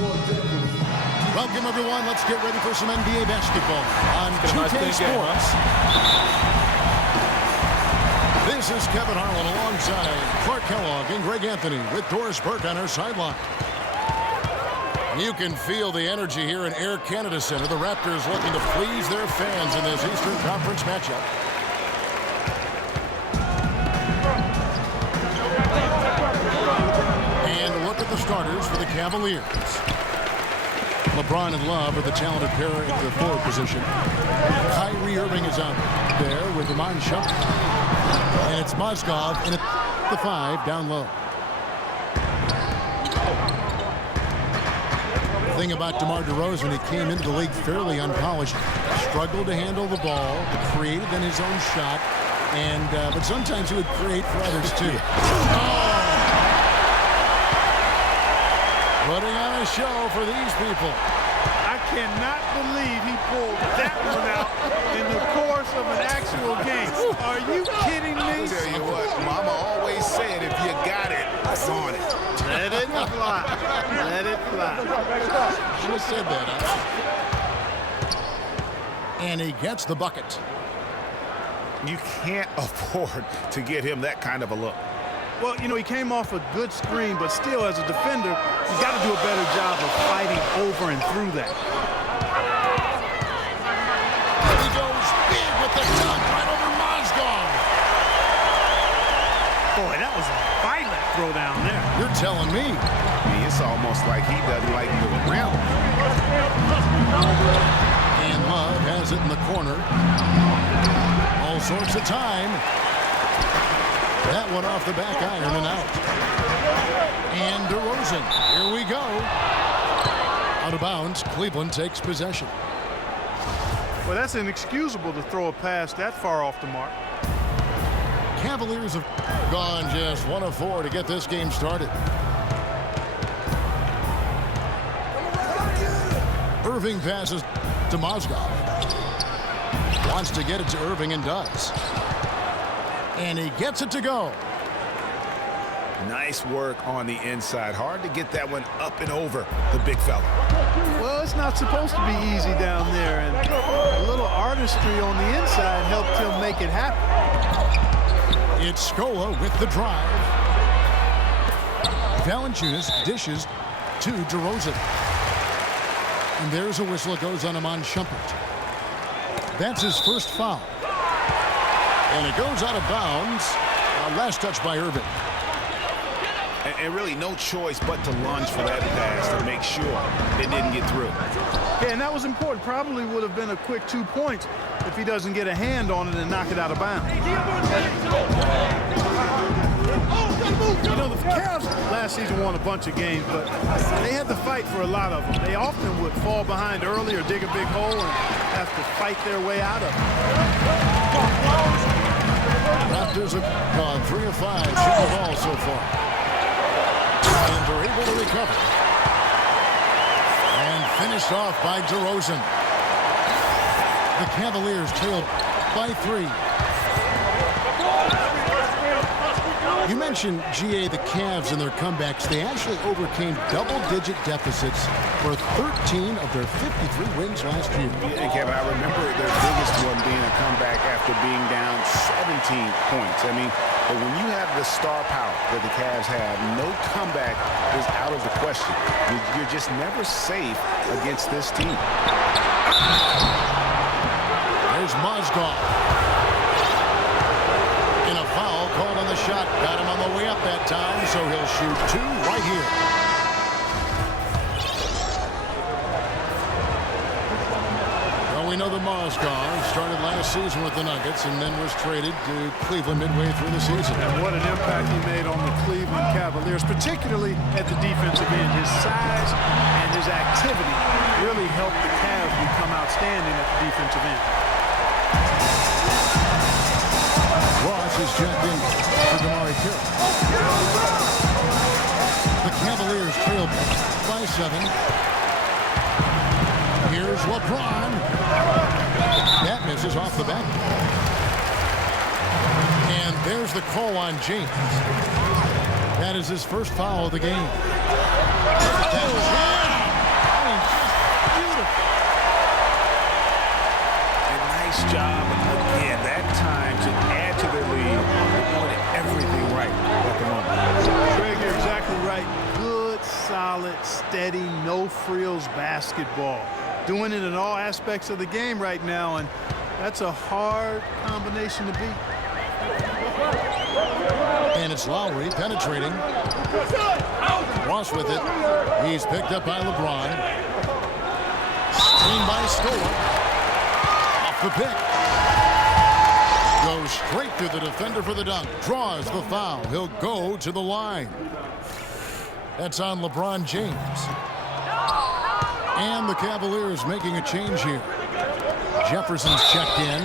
Welcome, everyone. Let's get ready for some NBA basketball on 2K Sports. This is Kevin Harlan alongside Clark Kellogg and Greg Anthony with Doris Burke on our sideline. You can feel the energy here in Air Canada Center. The Raptors looking to please their fans in this Eastern Conference matchup. And look at the starters for the Cavaliers. LeBron and Love are the talented pair at the forward position. Kyrie Irving is out there with Ramon Shumpert. And it's Mozgov in at the 5 down low. The thing about DeMar DeRozan, he came into the league fairly unpolished. Struggled to handle the ball, created then his own shot, and but sometimes he would create for others too. Oh! Putting on a show for these people. I cannot believe he pulled that one out in the course of an actual game. Are you kidding me? I'll tell you what, Mama always said, if you got it, it's on it. Let it fly. Let it fly. Should have said that, huh? And he gets the bucket. You can't afford to get him that kind of a look. Well, you know, he came off a good screen, but still, as a defender, you got to do a better job of fighting over and through that. He goes big with the dunk right over Mozgov. Boy, that was a violent throw down there. You're telling me. I mean, it's almost like he doesn't like the rim. And Love has it in the corner. All sorts of time. That one off the back iron and out. And DeRozan, here we go. Out of bounds, Cleveland takes possession. Well, that's inexcusable to throw a pass that far off the mark. Cavaliers have gone just 1 of 4 to get this game started. Irving passes to Mozgov. Wants to get it to Irving and does. And he gets it to go. Nice work on the inside. Hard to get that one up and over the big fella. Well, it's not supposed to be easy down there, and a little artistry on the inside helped him make it happen. It's Scola with the drive. Valanciunas dishes to DeRozan. And there's a whistle. It goes on Ramon Shumpert. That's his first foul. And it goes out of bounds. Last touch by Irving. And really no choice but to lunge for that pass to make sure it didn't get through. Yeah, and that was important. Probably would have been a quick 2 points if he doesn't get a hand on it and knock it out of bounds. You know, the Cavs last season won a bunch of games, but they had to fight for a lot of them. They often would fall behind early or dig a big hole and have to fight their way out of it. Raptors have gone 3 of 5 shooting the ball so far. And they're able to recover. And finished off by DeRozan. The Cavaliers trailed by 3. You mentioned, GA, the Cavs and their comebacks. They actually overcame double-digit deficits for 13 of their 53 wins last year. Yeah, Kevin, I remember their biggest one being a comeback after being down 17 points. I mean, but when you have the star power that the Cavs have, no comeback is out of the question. You're just never safe against this team. There's Mozgov. In a foul called on the shot. Got him on the way up that time, so he'll shoot 2 right here. Well, we know that Mozgov started last season with the Nuggets and then was traded to Cleveland midway through the season. And what an impact he made on the Cleveland Cavaliers, particularly at the defensive end. His size and his activity really helped the Cavs become outstanding at the defensive end. Ross is checked in for Damari Carroll. The Cavaliers trailed by 7. Here's LeBron. That misses off the back. And there's the call on James. That is his first foul of the game. Nice job. Again, that time to add to their lead. They're doing everything right at the moment. Greg, you're exactly right. Good, solid, steady, no-frills basketball. Doing it in all aspects of the game right now, and that's a hard combination to beat. And it's Lowry penetrating. Ross with it. He's picked up by LeBron. Screen by Scola. Off the pick. Goes straight through the defender for the dunk. Draws the foul. He'll go to the line. That's on LeBron James. And the Cavaliers making a change here. Jefferson's checked in.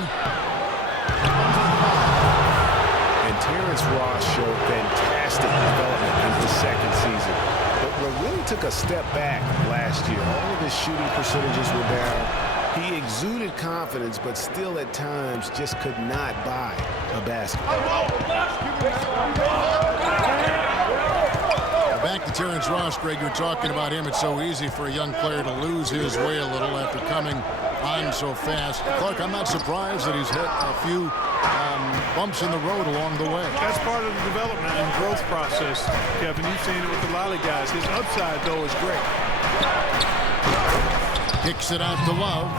And Terrence Ross showed fantastic development in his second season. But really took a step back last year. All of his shooting percentages were down. He exuded confidence, but still at times just could not buy a basket. Back to Terrence Ross, Greg. You're talking about him. It's so easy for a young player to lose his way a little after coming on so fast. Clark, I'm not surprised that he's hit a few bumps in the road along the way. That's part of the development and growth process, Kevin. You've seen it with a lot of guys. His upside, though, is great. Kicks it out to Love.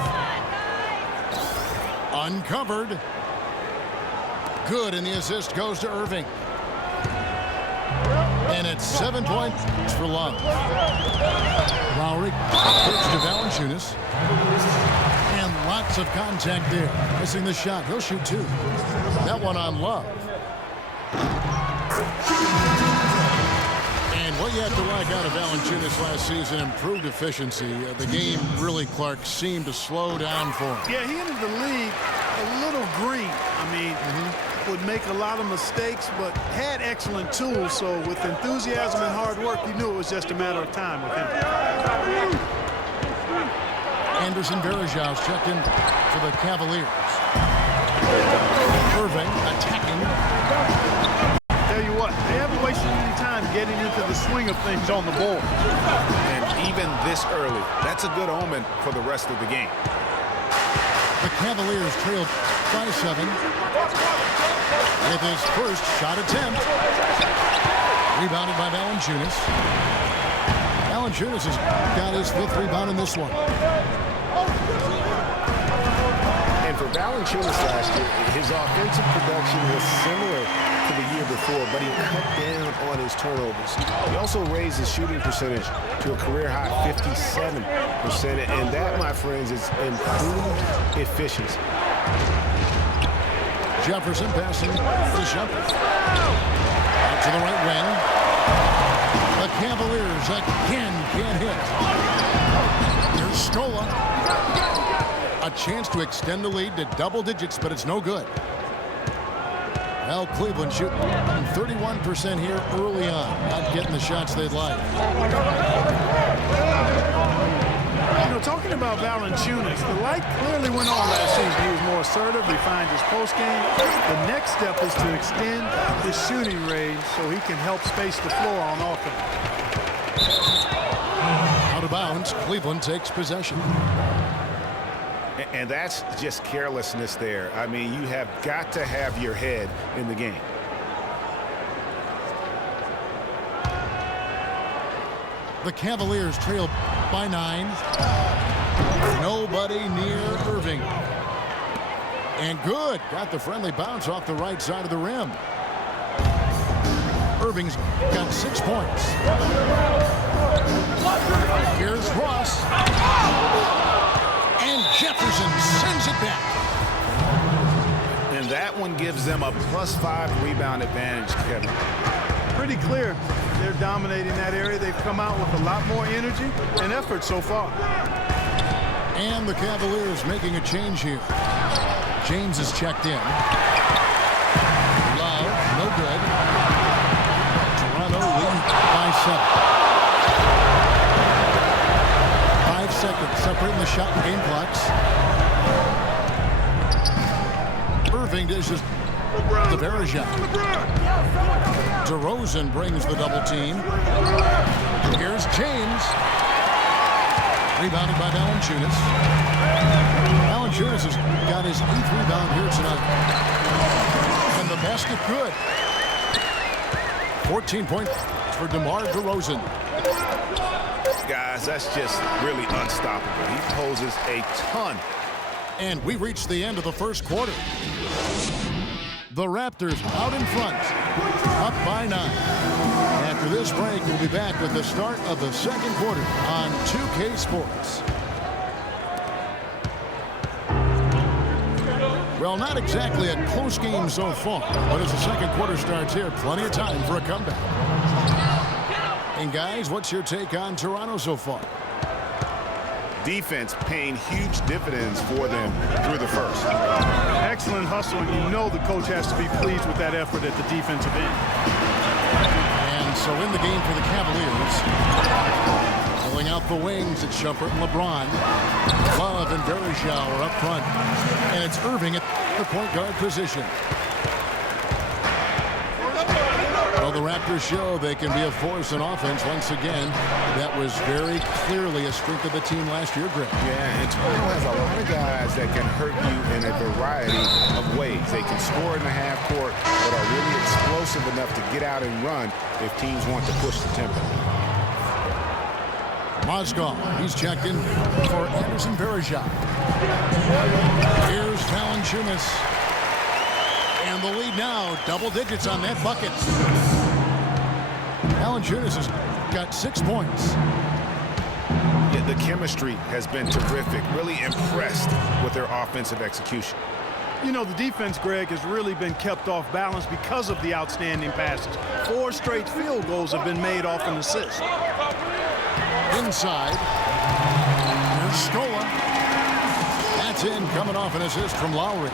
Uncovered. Good, and the assist goes to Irving. And it's 7 points for Love. Lowry pitch to Valanciunas. And lots of contact there. Missing the shot. He'll shoot two. That one on Love. And what you have to like out of Valanciunas last season, improved efficiency. The game really, Clark, seemed to slow down for him. Yeah, he entered the league a little green. I mean, would make a lot of mistakes, but had excellent tools. So with enthusiasm and hard work, you knew it was just a matter of time with him. Anderson Varejão's checked in for the Cavaliers. Irving attacking. Tell you what, they haven't wasted any time getting into the swing of things on the board. And even this early, that's a good omen for the rest of the game. The Cavaliers trailed by 7 with his first shot attempt. Rebounded by Valanciunas. Valanciunas has got his 5th rebound in this one. And for Valanciunas last year, his offensive production was similar to the year before, but he cut down on his turnovers. He also raised his shooting percentage to a career-high 57%, and that, my friends, is improved efficiency. Jefferson passing to Shumpert. Out to the right wing. The Cavaliers again can't hit. Here's Scola. A chance to extend the lead to double digits, but it's no good. Well, Cleveland shooting 31% here early on. Not getting the shots they'd like. You know, talking about Valanciunas, the light clearly went on last season. He was more assertive, refined his postgame. The next step is to extend his shooting range so he can help space the floor on offense. Out of bounds, Cleveland takes possession. And that's just carelessness there. I mean, you have got to have your head in the game. The Cavaliers trail by 9. Nobody near Irving. And good. Got the friendly bounce off the right side of the rim. Irving's got 6 points. Here's Ross. And Jefferson sends it back. And that one gives them a +5 rebound advantage, Kevin. Pretty clear. They're dominating that area. They've come out with a lot more energy and effort so far. And the Cavaliers making a change here. James is checked in. Love, no good. Toronto leads by 7. 5 seconds separating the shot and game clocks. Irving dishes to Varejão. DeRozan brings the double team. Here's James. Rebounded by Valanciunas. Valanciunas has got his 8th rebound here tonight. And the basket good. 14 points for DeMar DeRozan. Guys, that's just really unstoppable. He poses a ton. And we reached the end of the first quarter. The Raptors out in front, up by 9. After this break, we'll be back with the start of the second quarter on 2K Sports. Well, not exactly a close game so far, but as the second quarter starts here, plenty of time for a comeback. And guys, what's your take on Toronto so far? Defense paying huge dividends for them through the first. Excellent hustle, and you know the coach has to be pleased with that effort at the defensive end. And so in the game for the Cavaliers, pulling out the wings, it's Shumpert and LeBron. Love and Bergeau are up front. And it's Irving at the point guard position. Well, the Raptors show they can be a force in offense once again. That was very clearly a strength of the team last year, Greg. Yeah, and Toronto has a lot of guys that can hurt you in a variety of ways. They can score in the half court, but are really explosive enough to get out and run if teams want to push the tempo. Mozgov, he's checked in for Anderson Bergeau. Here's Valanciunas. And the lead now, double digits on that bucket. Valanciunas has got 6 points. Yeah, the chemistry has been terrific. Really impressed with their offensive execution. You know, the defense, Greg, has really been kept off balance because of the outstanding passes. 4 straight field goals have been made off an assist. Inside. There's Scola. That's in, coming off an assist from Lowry.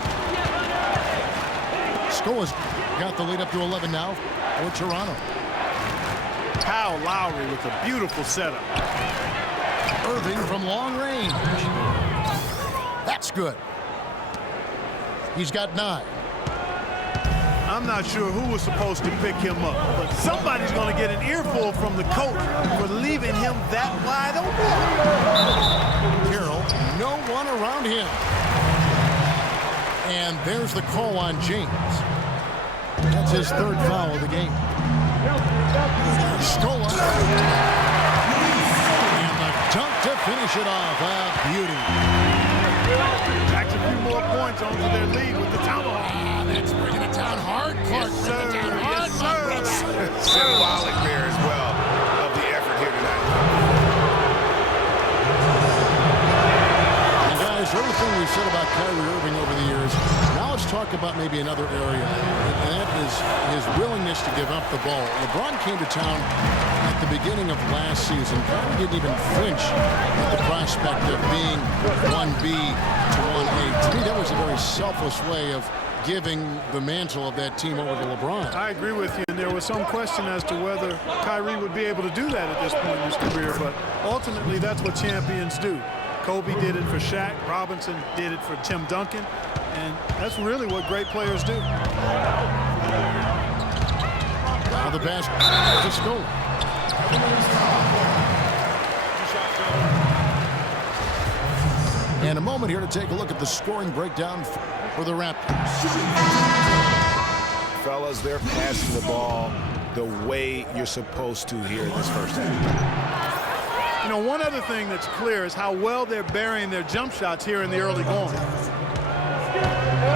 Scola's got the lead up to 11 now for Toronto. Kyle Lowry with a beautiful setup. Irving from long range. That's good. He's got 9. I'm not sure who was supposed to pick him up, but somebody's going to get an earful from the coach for leaving him that wide open. Carroll, no one around him. And there's the call on James. That's his 3rd foul of the game. Scola. And the dunk to finish it off. Beauty. Backs a few more points onto their lead with the tomahawk. That's bringing it down hard. Clark, Yes, sir. Yes, sir. Symbolic there as well of the effort here tonight. And guys, for everything we've said about Kyrie Irving over the years, now let's talk about maybe another area, and that is his willingness to give up the ball. LeBron came to town at the beginning of last season. Kyrie didn't even flinch at the prospect of being 1B to 1A. To me, that was a very selfless way of giving the mantle of that team over to LeBron. I agree with you, and there was some question as to whether Kyrie would be able to do that at this point in his career, but ultimately that's what champions do. Kobe did it for Shaq, Robinson did it for Tim Duncan, and that's really what great players do. Now the basket to Scola. And a moment here to take a look at the scoring breakdown for the Raptors. Fellas, they're passing the ball the way you're supposed to here in this first half. You know, one other thing that's clear is how well they're burying their jump shots here in the early going.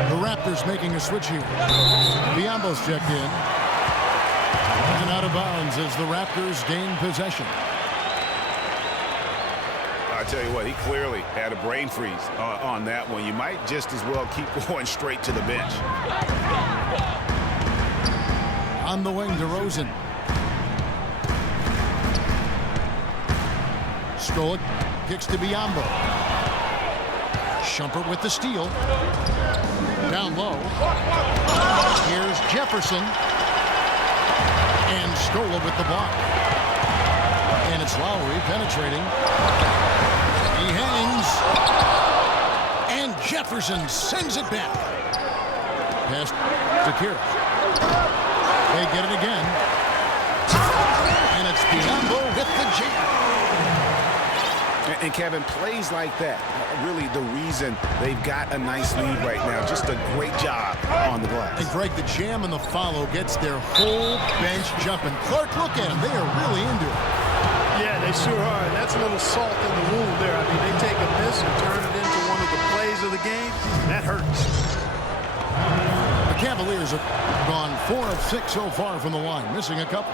The Raptors making a switch here. Biombo's checked in. And out of bounds as the Raptors gain possession. I tell you what, he clearly had a brain freeze on that one. You might just as well keep going straight to the bench. On the wing, DeRozan. Scola kicks to Biombo. Shumpert with the steal. Down low. Here's Jefferson. And Scola with the block. And it's Lowry penetrating. He hangs. And Jefferson sends it back. Pass to Kira. They get it again. And it's Biombo with the jam. And Kevin, plays like that are really the reason they've got a nice lead right now. Just a great job on the glass. And Greg, the jam and the follow gets their whole bench jumping. Clark, look at them. They are really into it. Yeah, they sure are. And that's a little salt in the wound there. I mean, they take a miss and turn it into one of the plays of the game. That hurts. The Cavaliers have gone 4 of 6 so far from the line, missing a couple.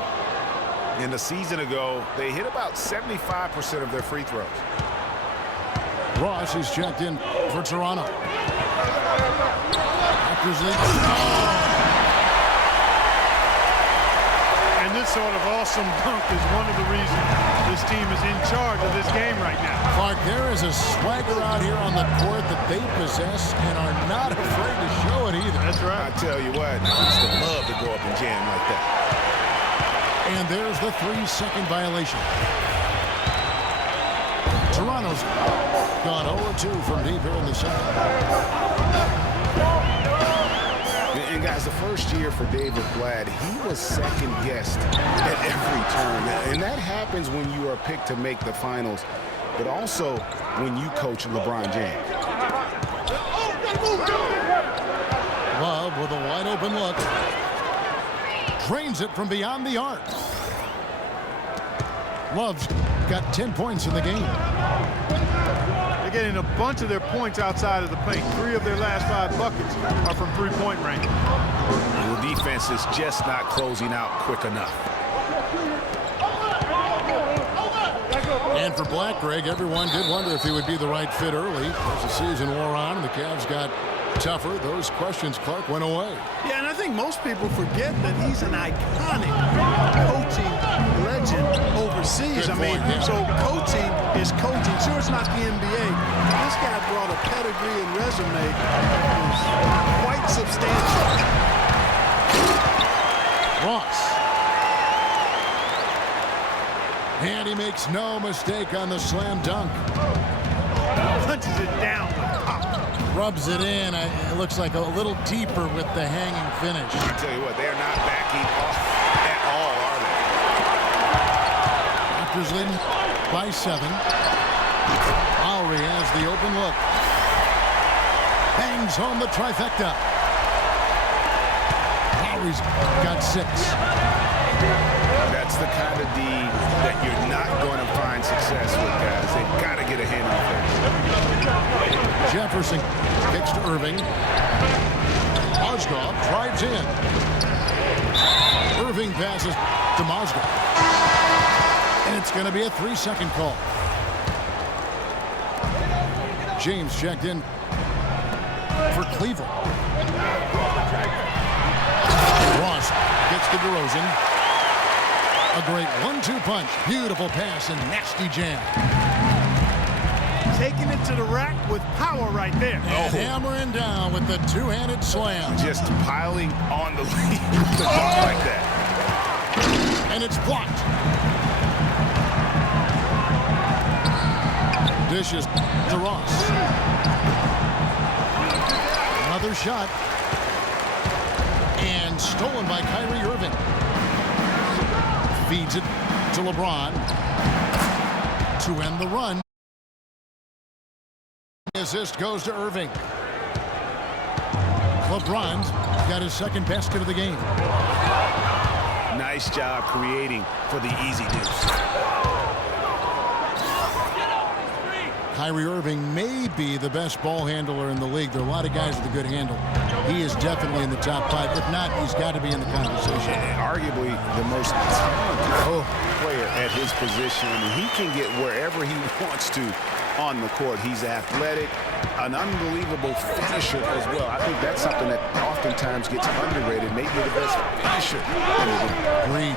In the season ago, they hit about 75% of their free throws. Ross is checked in for Toronto. And this sort of awesome dunk is one of the reasons this team is in charge of this game right now. Clark, there is a swagger out here on the court that they possess and are not afraid to show it either. That's right. I tell you what, I used to love to go up and jam like that. And there's the 3-second violation. Toronto's gone 0-2 from deep here in the second. And guys, the first year for David Blatt, he was second-guessed at every turn. And that happens when you are picked to make the finals, but also when you coach LeBron James. Love with a wide-open look. Drains it from beyond the arc. Love's got 10 points in the game. They're getting a bunch of their points outside of the paint. 3 of their last 5 buckets are from three-point range. The defense is just not closing out quick enough. And for Black, Greg, everyone did wonder if he would be the right fit early. As the season wore on and the Cavs got tougher, those questions, Clark, went away. Yeah, and I think most people forget that he's an iconic coaching legend overseas. Good point, yeah. So coaching is coaching. Sure, it's not the NBA. This guy brought a pedigree and resume that was quite substantial. Ross. And he makes no mistake on the slam dunk. Punches it down with pop. Rubs it in. It looks like a little deeper with the hanging finish. I tell you what, they are not backing off at all, are they? Raptors leading by 7. Lowry has the open look. Bangs home the trifecta. Lowry's got 6. That's the kind of D that you're not going to find success with, guys. They've got to get a hand on it. Jefferson kicks to Irving. Mozgov drives in. Irving passes to Mozgov. And it's going to be a 3-second call. James checked in for Cleveland. Ross gets to DeRozan. A great 1-2 punch. Beautiful pass and nasty jam. Taking it to the rack with power right there. And hammering down with the 2-handed slam. Just piling on the lead with the dunk like that. And it's blocked. Dishes to Ross. Another shot. And stolen by Kyrie Irving. Feeds it to LeBron to end the run. Assist goes to Irving. LeBron's got his second basket of the game. Nice job creating for the easy deuce. Kyrie Irving may be the best ball handler in the league. There are a lot of guys with a good handle. He is definitely in the top 5. If not, he's got to be in the conversation. And arguably the most talented player at his position. I mean, he can get wherever he wants to on the court. He's athletic, an unbelievable finisher as well. I think that's something that oftentimes gets underrated. Maybe the best finisher in the league. Agreed.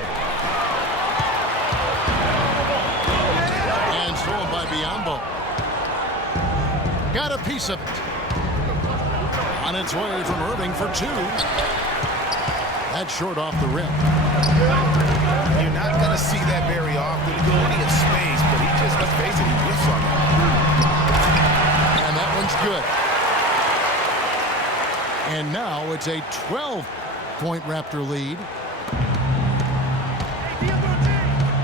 And stolen by Biyombo. Got a piece of it. On its way from Irving for 2. That's short off the rim. You're not going to see that very often. Plenty of space, but he just, let's face it, he whiffs on that. And that one's good. And now it's a 12-point Raptor lead.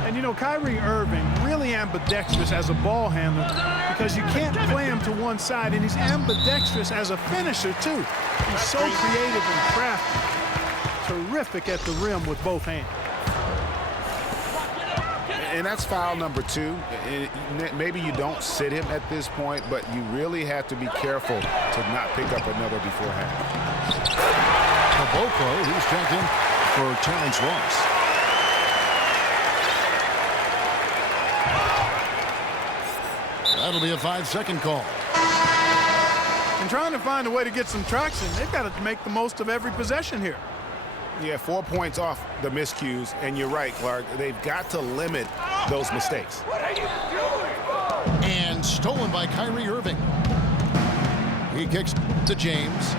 And, know, Kyrie Irving, really ambidextrous as a ball handler because you can't play him to one side, and he's ambidextrous as a finisher, too. He's so creative and crafty. Terrific at the rim with both hands. And that's foul number 2. Maybe you don't sit him at this point, but you really have to be careful to not pick up another before half. Caboclo, who's checked in for Terrence Ross. That'll be a 5-second call. And trying to find a way to get some traction, they've got to make the most of every possession here. Yeah, 4 points off the miscues, and you're right, Clark. They've got to limit those mistakes. What are you doing? And stolen by Kyrie Irving. He kicks to James.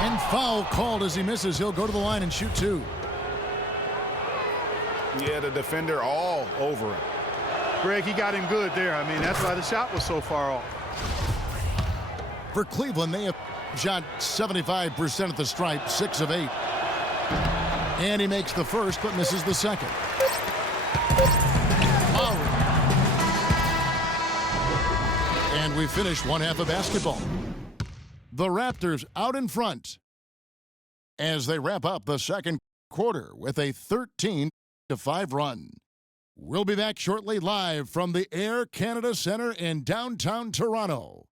And foul called as he misses. He'll go to the line and shoot 2. Yeah, the defender all over him. Greg, he got him good there. I mean, that's why the shot was so far off. For Cleveland, they have shot 75% at the stripe, 6 of 8. And he makes the first, but misses the second. And we finished one half of basketball. The Raptors out in front as they wrap up the second quarter with a 13-5 run. We'll be back shortly live from the Air Canada Centre in downtown Toronto.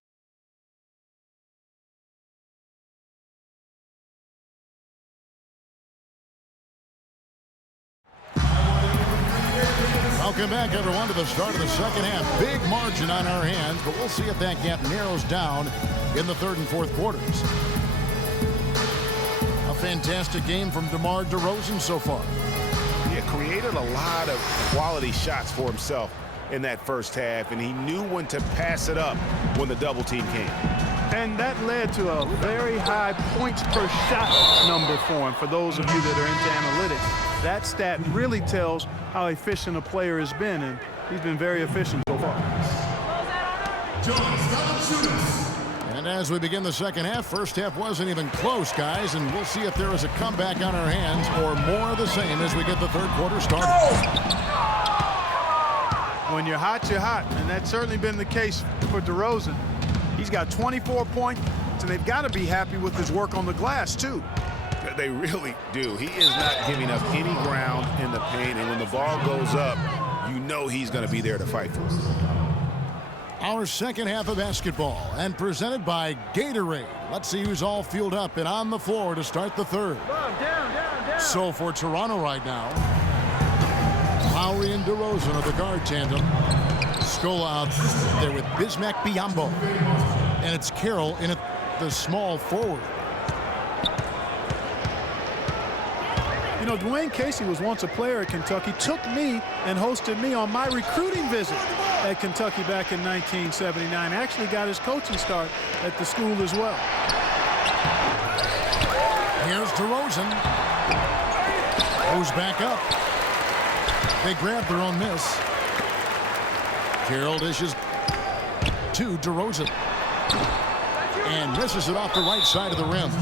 Welcome back, everyone, to the start of the second half. Big margin on our hands, but we'll see if that gap narrows down in the third and fourth quarters. A fantastic game from DeMar DeRozan so far. Yeah, created a lot of quality shots for himself in that first half, and he knew when to pass it up when the double team came. And that led to a very high points per shot number for him. For those of you that are into analytics, that stat really tells how efficient a player has been, and he's been very efficient so far. And as we begin the second half, first half wasn't even close, guys, and we'll see if there is a comeback on our hands or more of the same as we get the third quarter started. When you're hot, and that's certainly been the case for DeRozan. He's got 24 points, and they've got to be happy with his work on the glass, too. They really do. He is not giving up any ground in the paint, and when the ball goes up, you know he's going to be there to fight for it. Our second half of basketball, and presented by Gatorade. Let's see who's all fueled up and on the floor to start the third. Down. So for Toronto right now, Lowry and DeRozan are the guard tandem. Scola out there with Bismack Biyombo. And it's Carroll in the small forward. You know, Dwayne Casey was once a player at Kentucky, took me and hosted me on my recruiting visit at Kentucky back in 1979. Actually got his coaching start at the school as well. Here's DeRozan. Goes back up. They grab their own miss. Carroll dishes to DeRozan. And misses it off the right side of the rim.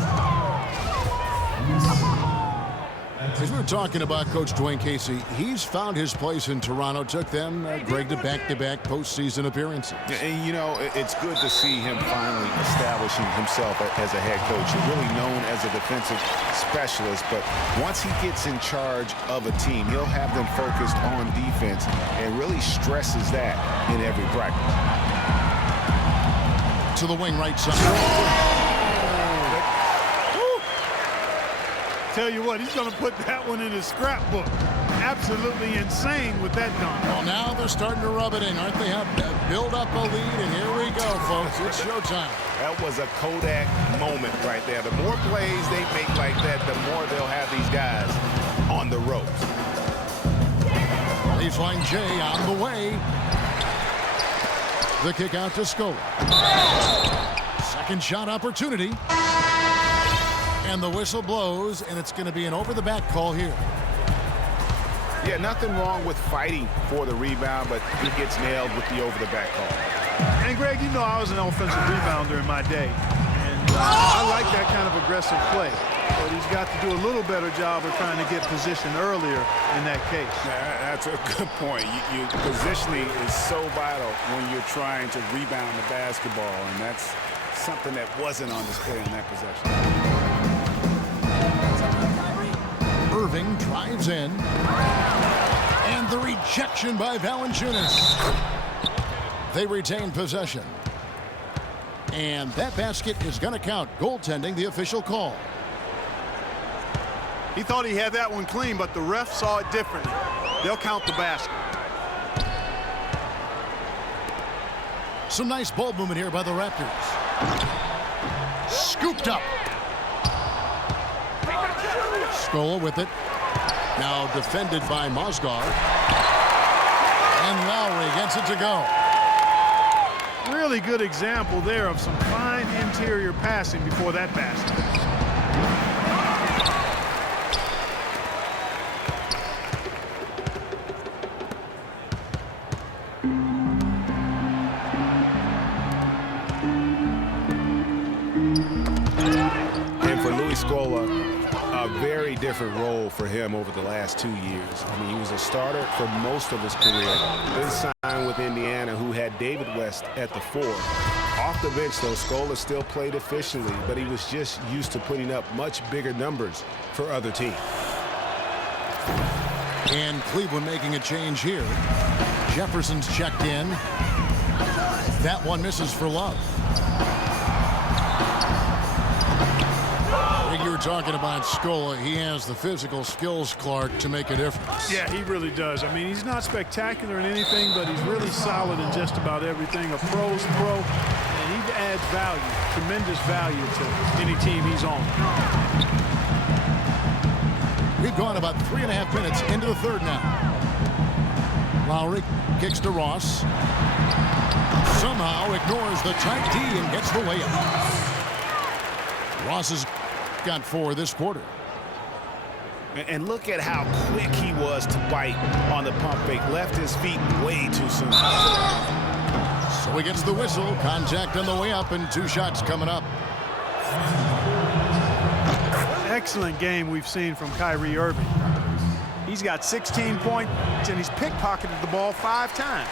As we were talking about Coach Dwayne Casey, he's found his place in Toronto. Took them, Greg, to back-to-back postseason appearances. And, you know, it's good to see him finally establishing himself as a head coach. He's really known as a defensive specialist, but once he gets in charge of a team, he'll have them focused on defense and really stresses that in every practice. To the wing right side. Tell you what, he's going to put that one in his scrapbook. Absolutely insane with that dunk. Well, now they're starting to rub it in, aren't they? Build up a lead, and here we go, folks. It's showtime. That was a Kodak moment right there. The more plays they make like that, the more they'll have these guys on the ropes. Baseline J on the way. The kick out to Scola. Second shot opportunity. And the whistle blows, and it's going to be an over-the-back call here. Yeah, nothing wrong with fighting for the rebound, but he gets nailed with the over-the-back call. And, Greg, you know I was an offensive rebounder in my day. And I like that kind of aggressive play. but he's got to do a little better job of trying to get position earlier in that case. Yeah, that's a good point. Positioning is so vital when you're trying to rebound the basketball, and that's something that wasn't on display in that possession. Irving drives in. And the rejection by Valanciunas. They retain possession. And that basket is going to count. Goaltending, the official call. He thought he had that one clean, but the ref saw it differently. They'll count the basket. Some nice ball movement here by the Raptors. Scooped up. Scola with it. Now defended by Mozgov. And Lowry gets it to go. Really good example there of some fine interior passing before that basket. And for Louis Scola, a very different role for him over the last 2 years. I mean, he was a starter for most of his career. Then signed with Indiana, who had David West at the 4. Off the bench, though, Scola still played efficiently, but he was just used to putting up much bigger numbers for other teams. And Cleveland making a change here. Jefferson's checked in. That one misses for Love. You were talking about Scola. He has the physical skills, Clark, to make a difference. Yeah, he really does. I mean, he's not spectacular in anything, but he's really solid in just about everything. A pro's pro, and he adds value, tremendous value to any team he's on. We've gone about 3.5 minutes into the third now. Lowry kicks to Ross. Somehow ignores the tight D and gets the layup. Ross has got 4 this quarter. And look at how quick he was to bite on the pump fake. Left his feet way too soon. So he gets the whistle. Contact on the way up, and 2 shots coming up. Excellent game we've seen from Kyrie Irving. He's got 16 points, and he's pickpocketed the ball 5 times.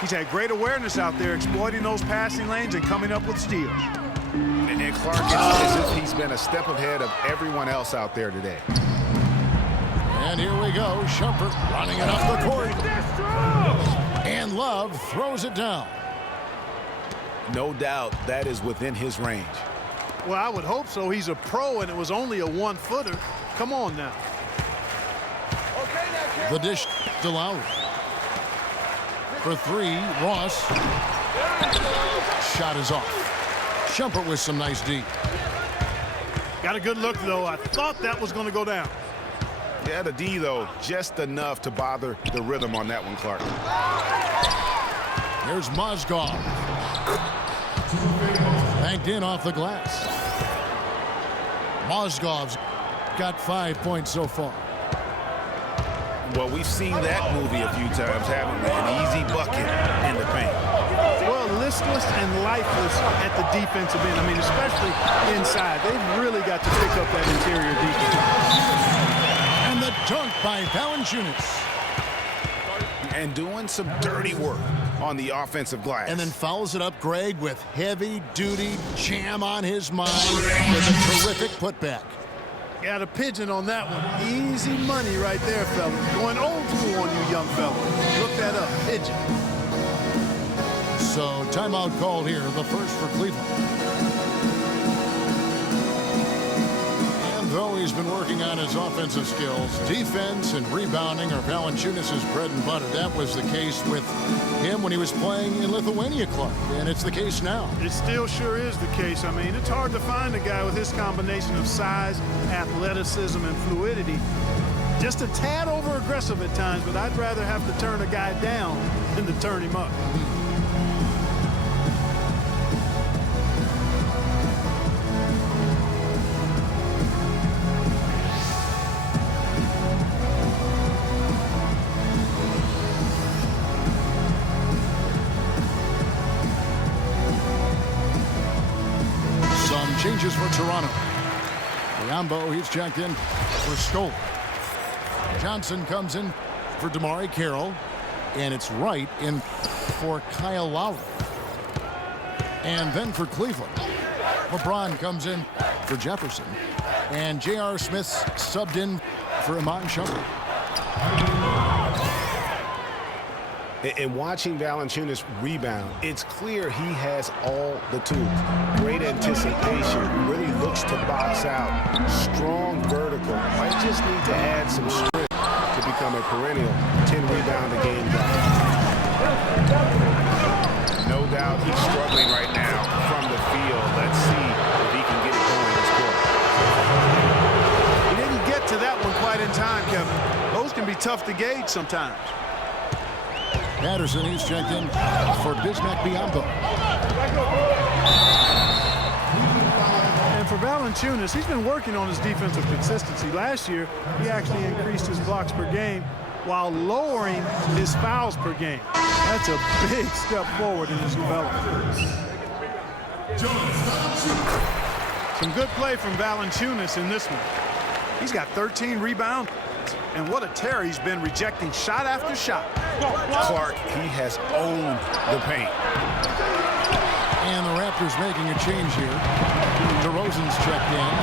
He's had great awareness out there, exploiting those passing lanes and coming up with steals. And Clark, it's as if he's been a step ahead of everyone else out there today. And here we go. Shumpert running it up the court. And Love throws it down. No doubt that is within his range. Well, I would hope so. He's a pro, and it was only a 1-footer. Come on now. The dish to Lowry. For 3, Ross. Shot is off. Shumpert with some nice D. Got a good look, though. I thought that was going to go down. Yeah, the D, though, just enough to bother the rhythm on that one, Clark. Here's Mozgov. Banked in off the glass. Mozgov's got 5 points so far. Well, we've seen that movie a few times, haven't we? An easy bucket in the paint. Well, listless and lifeless at the defensive end. I mean, especially inside. They've really got to pick up that interior defense. And the dunk by Valanciunas. And doing some dirty work on the offensive glass. And then fouls it up, Greg, with heavy-duty jam on his mind with a terrific putback. Got a pigeon on that one. Easy money right there, fellas. Going old school on you young fellas. Look that up, pigeon. So timeout called here, the first for Cleveland. And though he's been working on his offensive skills, defense and rebounding are Valanciunas' bread and butter. That was the case with him when he was playing in Lithuania Club, and it's the case now. It still sure is the case. I mean, it's hard to find a guy with his combination of size, athleticism, and fluidity. Just a tad over-aggressive at times, but I'd rather have to turn a guy down than to turn him up. Changes for Toronto. The Biombo, he's checked in for Stoll. Johnson comes in for Damari Carroll. And it's Wright in for Kyle Lowry. And then for Cleveland, LeBron comes in for Jefferson. And J.R. Smith's subbed in for Iman Shumpert. And watching Valanciunas rebound, it's clear he has all the tools. Great anticipation, really looks to box out. Strong vertical. Might just need to add some strength to become a perennial 10-rebound-a-game guy. No doubt he's struggling right now from the field. Let's see if he can get it going this quarter. He didn't get to that one quite in time, Kevin. Those can be tough to gauge sometimes. Patterson, he's checked in for Bismack Biyombo. And for Valanciunas, he's been working on his defensive consistency. Last year, he actually increased his blocks per game while lowering his fouls per game. That's a big step forward in his development. Some good play from Valanciunas in this one. He's got 13 rebounds. And what a tear he's been, rejecting shot after shot. Clark, he has owned the paint. And the Raptors making a change here. DeRozan's checked in.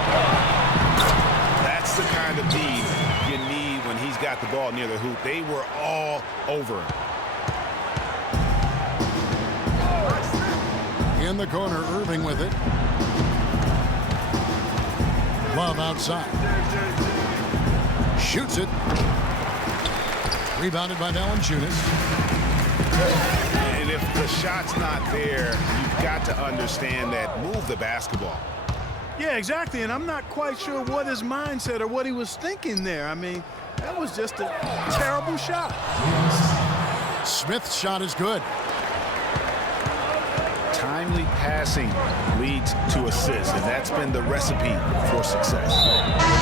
That's the kind of D you need when he's got the ball near the hoop. They were all over him. In the corner, Irving with it. Love outside. Shoots it. Rebounded by Valanciunas. And if the shot's not there, you've got to understand that. Move the basketball. Yeah, exactly. And I'm not quite sure what his mindset or what he was thinking there. I mean, that was just a terrible shot. Smith's shot is good. Timely passing leads to assists, and that's been the recipe for success.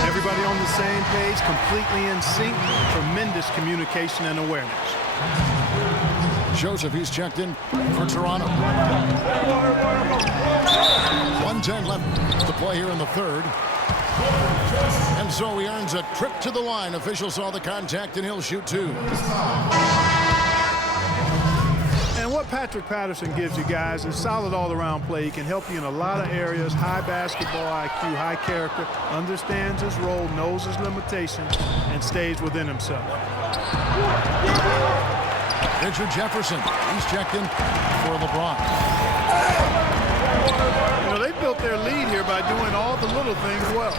Everybody on the same page, completely in sync, tremendous communication and awareness. Joseph, he's checked in for Toronto. 1:10 left to play here in the third. And so he earns a trip to the line. Official saw the contact, and he'll shoot two. And what Patrick Patterson gives you guys is solid all-around play. He can help you in a lot of areas. High basketball IQ, high character, understands his role, knows his limitations, and stays within himself. Richard Jefferson, he's checked in for LeBron. You know, they built their lead here by doing all the little things well.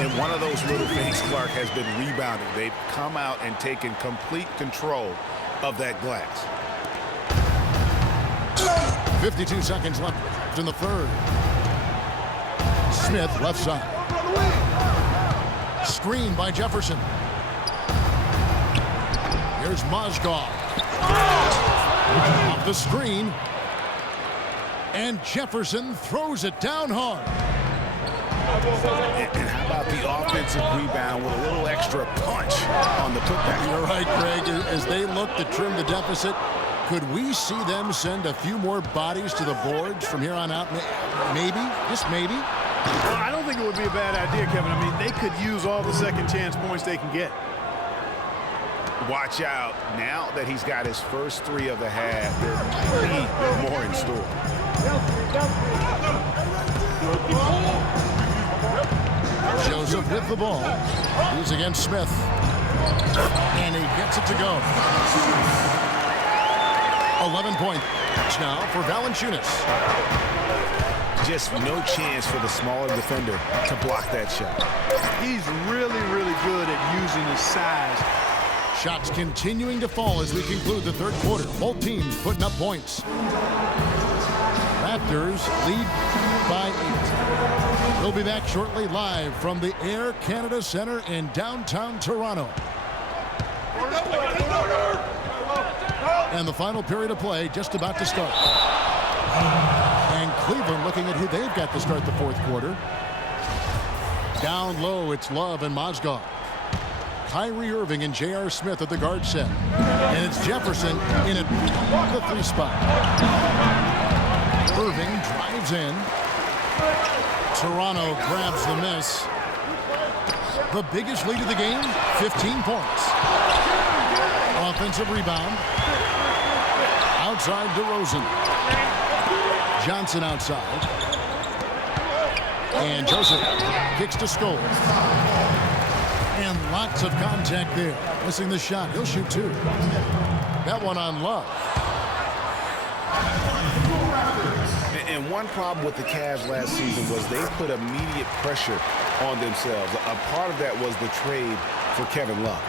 And one of those little things, Clark, has been rebounding. They've come out and taken complete control of that glass. 52 seconds left in the third. Smith, left side. Screen by Jefferson. Here's Mozgov. Off the screen. And Jefferson throws it down hard. And how about the offensive rebound with a little extra punch on the putback? You're right, Greg. As they look to trim the deficit, could we see them send a few more bodies to the boards from here on out? Maybe, just maybe. Well, I don't think it would be a bad idea, Kevin. I mean, they could use all the second chance points they can get. Watch out. Now that he's got his first three of the half, there might be more in store. Joseph with the ball. He's against Smith. And he gets it to go. 11 points now for Valanciunas. Just no chance for the smaller defender to block that shot. He's really, really good at using his size. Shots continuing to fall as we conclude the third quarter. Both teams putting up points. Raptors lead by 8. We'll be back shortly live from the Air Canada Centre in downtown Toronto. And the final period of play just about to start. And Cleveland looking at who they've got to start the fourth quarter. Down low, it's Love and Mozgov. Kyrie Irving and J.R. Smith at the guard set. And it's Jefferson in at the 3 spot. Irving drives in. Toronto grabs the miss. The biggest lead of the game, 15 points. Offensive rebound. Outside DeRozan. Johnson outside. And Joseph kicks to Scholes. And lots of contact there. Missing the shot. He'll shoot two. That one on Love. And one problem with the Cavs last season was they put immediate pressure on themselves. A part of that was the trade for Kevin Love.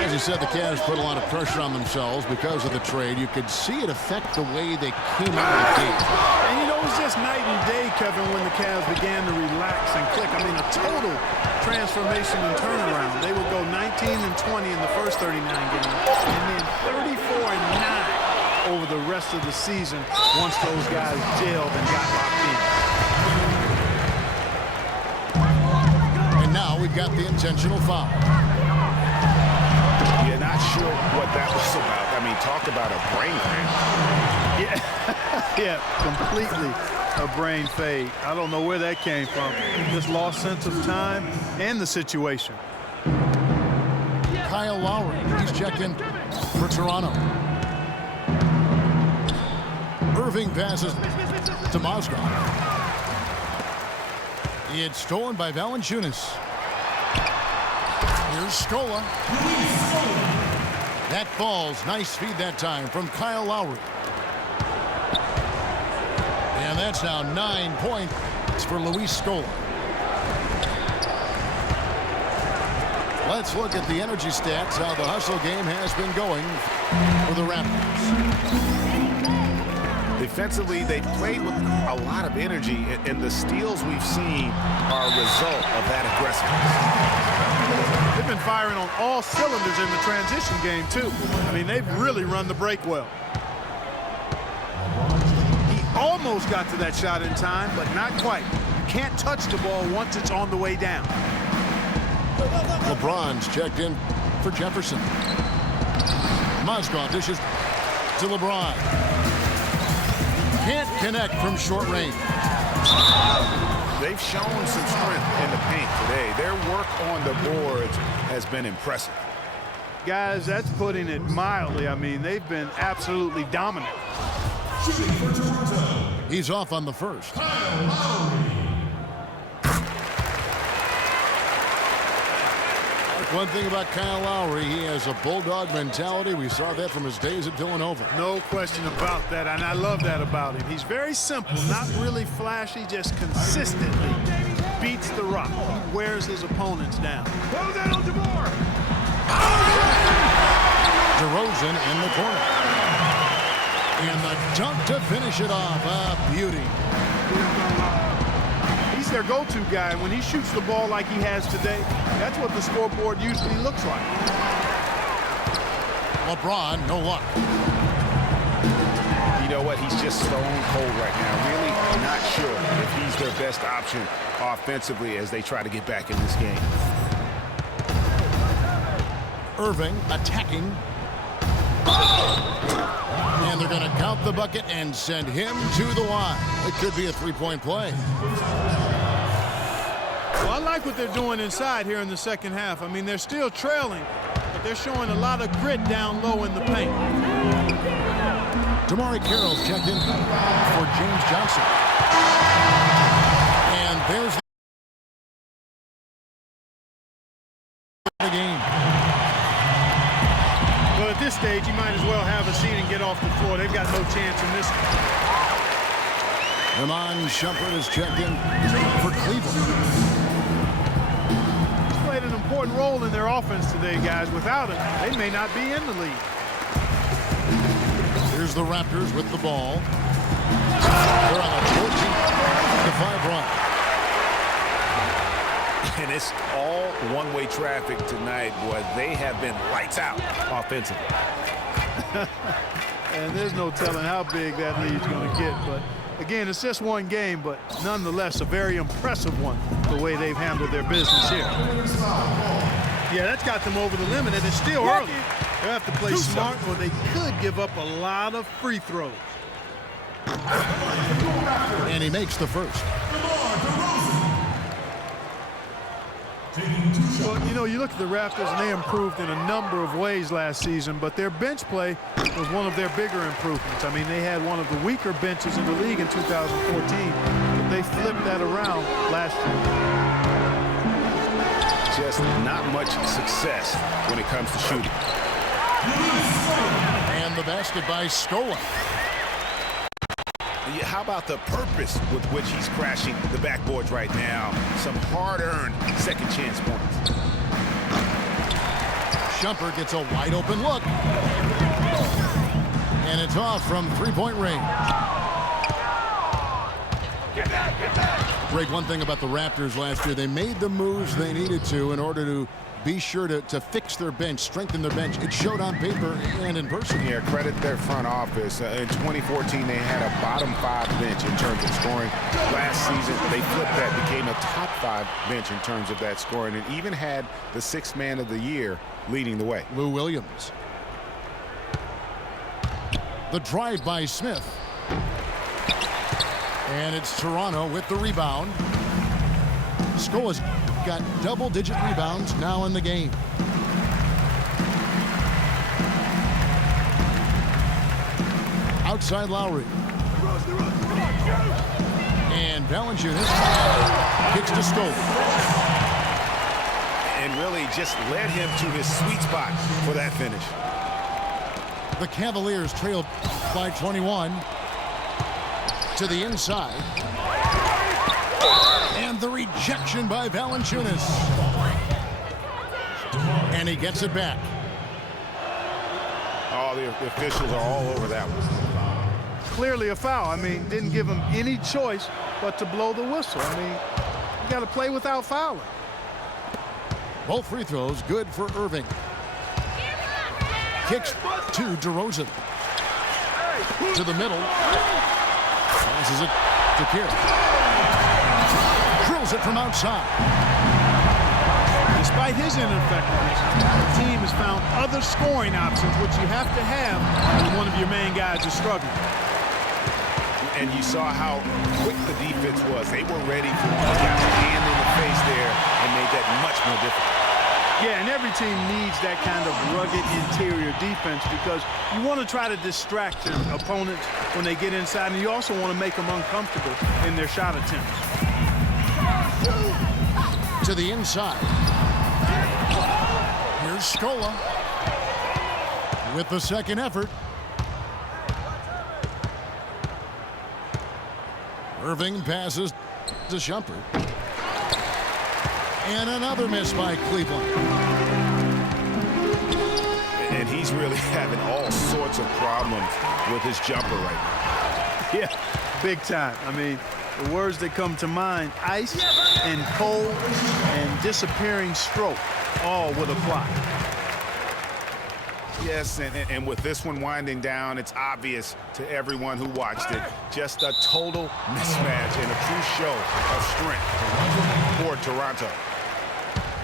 As you said, the Cavs put a lot of pressure on themselves because of the trade. You could see it affect the way they came out of the game. And you know, it was just night and day, Kevin, when the Cavs began to relax and click. I mean, a total transformation and turnaround. They would go 19-20 in the first 39 games, and then 34-9 over the rest of the season once those guys gelled and got locked in. And now we've got the intentional foul. You're not sure what that was about. I mean, talk about a brain fade. Yeah, completely a brain fade. I don't know where that came from. Just lost sense of time and the situation. Kyle Lowry, he's checking for Toronto. Irving passes to Mozgov. It's stolen by Valanciunas. Here's Scola. That falls. Nice feed that time from Kyle Lowry. And that's now 9 points for Luis Scola. Let's look at the energy stats, how the hustle game has been going for the Raptors. Defensively, they played with a lot of energy, and the steals we've seen are a result of that aggressiveness. They've been firing on all cylinders in the transition game, too. I mean, they've really run the break well. He almost got to that shot in time, but not quite. You can't touch the ball once it's on the way down. LeBron's checked in for Jefferson. Mozgov dishes to LeBron. Can't connect from short range. They've shown some strength in the paint today. Their work on the boards has been impressive. Guys, that's putting it mildly. I mean, they've been absolutely dominant. He's off on the first. One thing about Kyle Lowry, he has a bulldog mentality. We saw that from his days at Villanova. No question about that, and I love that about him. He's very simple, not really flashy, just consistently beats the rock. He wears his opponents down. DeRozan in the corner. And the dunk to finish it off. A beauty. He's their go-to guy. When he shoots the ball like he has today, that's what the scoreboard usually looks like. LeBron, no luck. You know what? He's just stone cold right now. Really not sure if he's their best option offensively as they try to get back in this game. Irving attacking. And they're going to count the bucket and send him to the line. It could be a three-point play. Well, I like what they're doing inside here in the second half. I mean, they're still trailing, but they're showing a lot of grit down low in the paint. Damari Carroll's checked in for James Johnson. And there's the game. Well, at this stage, you might as well have a seat and get off the floor. They've got no chance in this one. Iman Shumpert is checked in for Cleveland. He's played an important role in their offense today, guys. Without him, they may not be in the lead. Here's the Raptors with the ball. They're on a 14-5 run. And it's all one-way traffic tonight, boy. They have been lights out offensively. And there's no telling how big that lead's going to get. But, again, it's just one game, but nonetheless a very impressive one, the way they've handled their business here. Yeah, that's got them over the limit, and it's still early. They'll have to play smart, or they could give up a lot of free throws. And he makes the first. Well, you know, you look at the Raptors, and they improved in a number of ways last season, but their bench play was one of their bigger improvements. I mean, they had one of the weaker benches in the league in 2014, but they flipped that around last year. Just not much success when it comes to shooting. And the basket by Scola. How about the purpose with which he's crashing the backboards right now? Some hard-earned second chance points. Shumpert gets a wide open look. And it's off from three-point range. Greg, one thing about the Raptors last year, they made the moves they needed to in order to be sure to fix their bench, strengthen their bench. It showed on paper and in person. Yeah, credit their front office. In 2014, they had a bottom 5 bench in terms of scoring. Last season, they flipped that, became a top 5 bench in terms of that scoring, and even had the 6th man of the year leading the way. Lou Williams. The drive by Smith. And it's Toronto with the rebound. Scola's got double-digit rebounds now in the game. Outside Lowry. And Valanciunas kicks to Scola. And really just led him to his sweet spot for that finish. The Cavaliers trail by 21 to the inside. And the rejection by Valanciunas. And he gets it back. Oh, the officials are all over that one. Clearly a foul. I mean, didn't give him any choice but to blow the whistle. I mean, you got to play without fouling. Both free throws good for Irving. Kicks to DeRozan. To the middle. Passes it to Kerr. Drills it from outside. Despite his ineffectiveness, the team has found other scoring options, which you have to have when one of your main guys is struggling. And you saw how quick the defense was. They were ready to get the hand in the face there and made that much more difficult. Yeah, and every team needs that kind of rugged interior defense because you want to try to distract your opponents when they get inside, and you also want to make them uncomfortable in their shot attempts. To the inside. Here's Scola with the second effort. Irving passes to Shumpert. And another miss by Cleveland. And he's really having all sorts of problems with his jumper right now. Yeah, big time. I mean, the words that come to mind, ice and cold and disappearing stroke, all would apply. Yes, and with this one winding down, it's obvious to everyone who watched it. Just a total mismatch and a true show of strength for Toronto.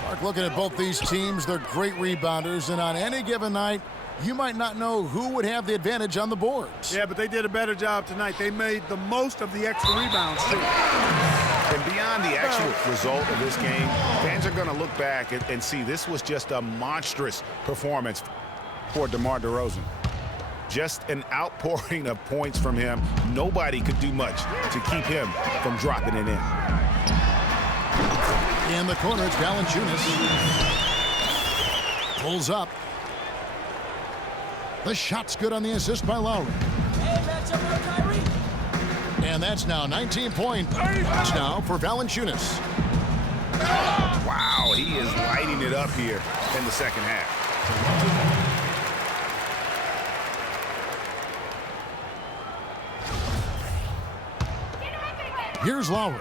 Mark, looking at both these teams, they're great rebounders, and on any given night, you might not know who would have the advantage on the boards. Yeah, but they did a better job tonight. They made the most of the extra rebounds, too. And beyond the actual result of this game, fans are going to look back and see this was just a monstrous performance for DeMar DeRozan. Just an outpouring of points from him. Nobody could do much to keep him from dropping it in. In the corner, it's Valanciunas. Pulls up. The shot's good on the assist by Lowry. And that's now 19 points now for Valanciunas. Wow, he is lighting it up here in the second half. Here's Lowry.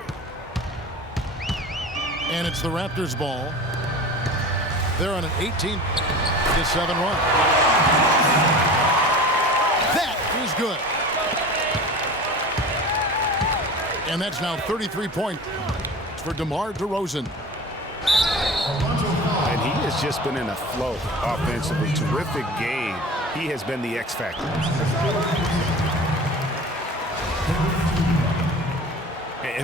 And it's the Raptors' ball. They're on an 18-7 run. That is good. And that's now 33 points for DeMar DeRozan. And he has just been in a flow offensively. Terrific game. He has been the X factor.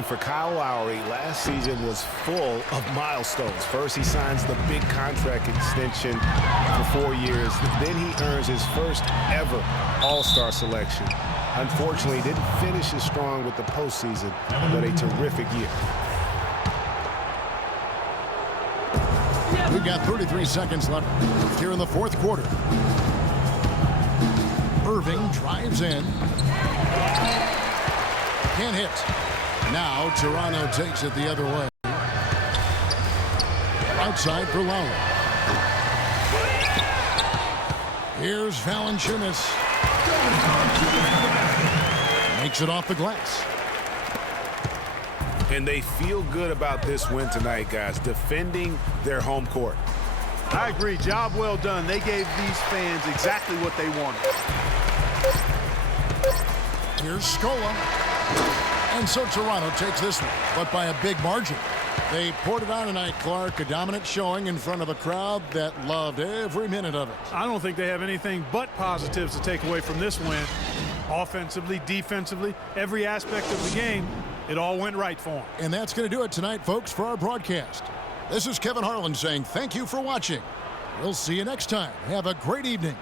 And for Kyle Lowry, last season was full of milestones. First, he signs the big contract extension for 4 years. Then he earns his first ever All-Star selection. Unfortunately, he didn't finish as strong with the postseason, but a terrific year. We've got 33 seconds left here in the fourth quarter. Irving drives in. Can't hit. Now Toronto takes it the other way. Outside for Lowry. Here's Valanciunas. Makes it off the glass. And they feel good about this win tonight, guys, defending their home court. I agree. Job well done. They gave these fans exactly what they wanted. Here's Scola. And so Toronto takes this one, but by a big margin. They poured it on tonight, Clark. A dominant showing in front of a crowd that loved every minute of it. I don't think they have anything but positives to take away from this win. Offensively, defensively, every aspect of the game, it all went right for them. And that's going to do it tonight, folks, for our broadcast. This is Kevin Harlan saying thank you for watching. We'll see you next time. Have a great evening.